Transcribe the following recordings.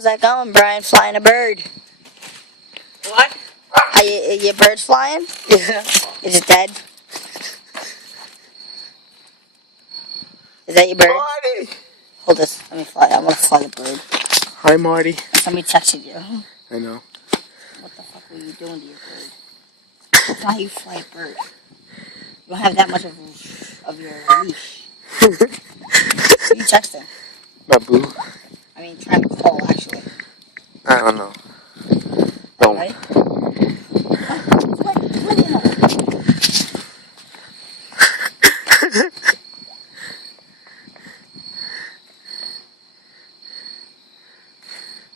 how's that going, Brian? Flying a bird? What? Are your bird flying? Yeah. Is it dead? Is that your bird? Marty! Hold this. Let me fly. I want to fly the bird. Hi, Marty. Somebody texted you. I know. What the fuck were you doing to your bird? That's not how you fly a bird. You don't have that much of your leash. Who are you texting? My boo. I mean, trying to call, actually. I don't know. Don't. Ready?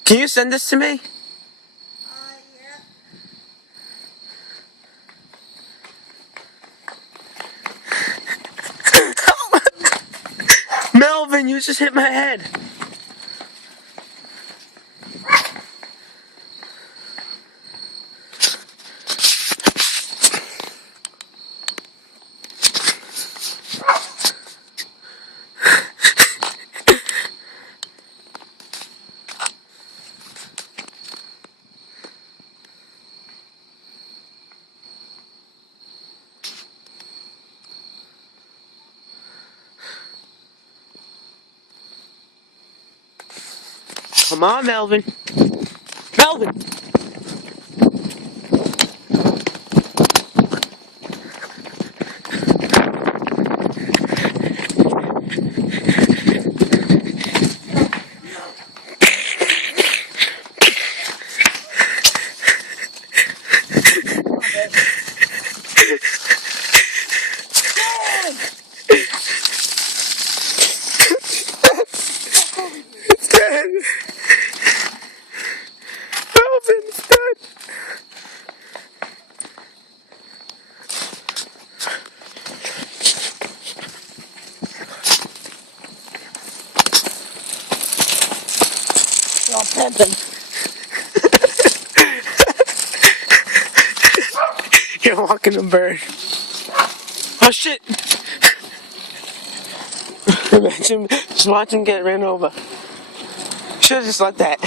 Can you send this to me? Yeah. Melvin, you just hit my head. Come on, Melvin. Melvin! It's dead! Melvin's dead! You're all pimping. You're walking a bird. Oh shit! Imagine, just watch him get ran over. Should've just let that.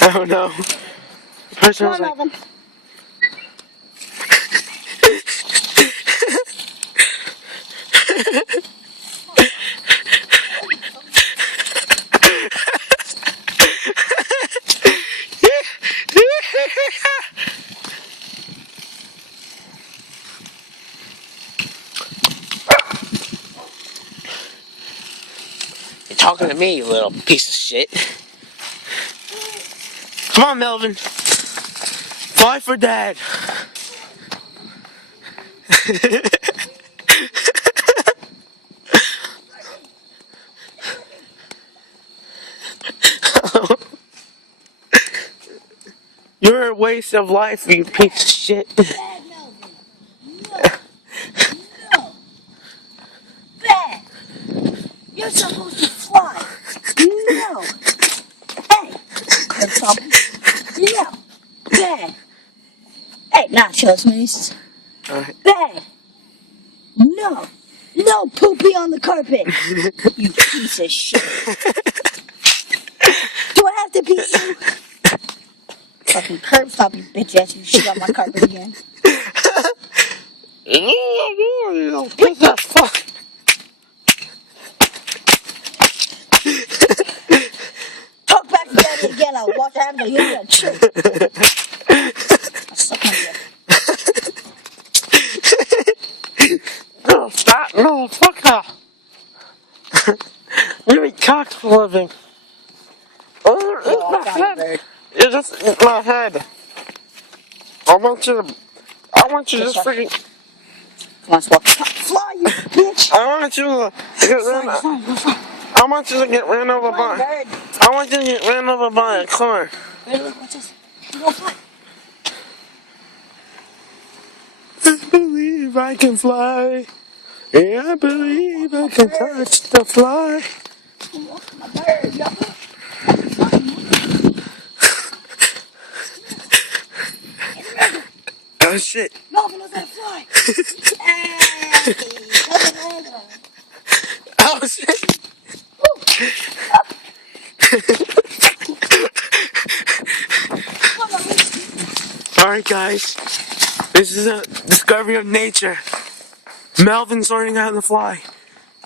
I don't know. The person Come was on, like, Melvin. you're talking to me, you little piece of shit. Come on, Melvin. Fly for Dad. You're a waste of life, you piece of shit. Bad, Melvin. No. Bad. You're supposed to fly. No. Hey. You're trouble. No. Bad. Hey, nachos, please. Alright. Bad. No. No poopy on the carpet. You piece of shit. Do I have to beat you? Fucking curb stop, you bitch ass. You shit on my carpet again. What the fuck? Talk back to daddy again. I'll watch what happens. You'll be a chick. I'll suck my dick. No, stop. No, fuck off. You eat cock for a living. Oh, Yo, it's I my found a head. bird. You just eat my head. I want you to just freaking. Come on, Swap. Fly, you bitch. I want you to get ran. Fly. I want you to get ran over Fly, by. bird. I want you to get ran over by a car. Bird, look, watch this. You gonna fly. I believe I can fly. Yeah, I believe I can touch the fly. My bird, yo. Oh shit. Melvin knows how to fly. Hey. Oh Oh shit! Alright guys, this is a discovery of nature. Melvin's learning how to fly.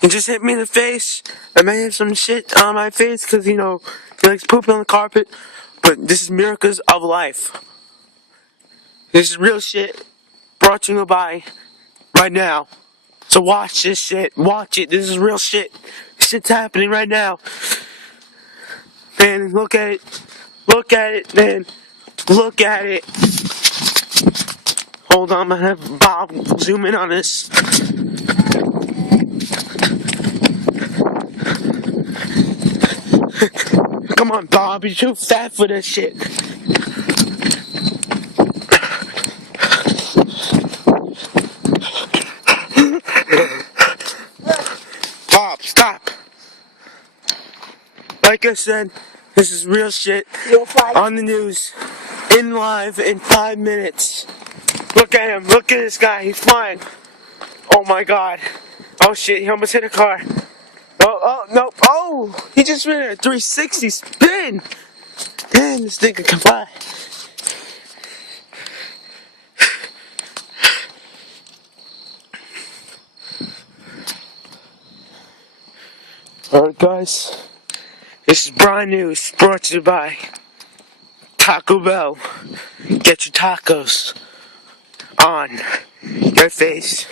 He just hit me in the face. I may have some shit on my face because, you know, he likes pooping on the carpet. But this is miracles of life. This is real shit brought to you by right now. So watch this shit. Watch it. This is real shit. Shit's happening right now. Man, look at it. Look at it, man. Look at it. Hold on, I'm gonna have Bob zoom in on this. Come on, Bob, you're too fat for this shit. Bob, stop. Like I said, this is real shit on the news, in live in 5 minutes. Look at him, look at this guy, he's flying. Oh my god. Oh shit, he almost hit a car. Oh, no, oh, he just ran a 360 spin. Damn, this nigga can fly. Alright guys, this is Brian News, brought to you by Taco Bell. Get your tacos on your face.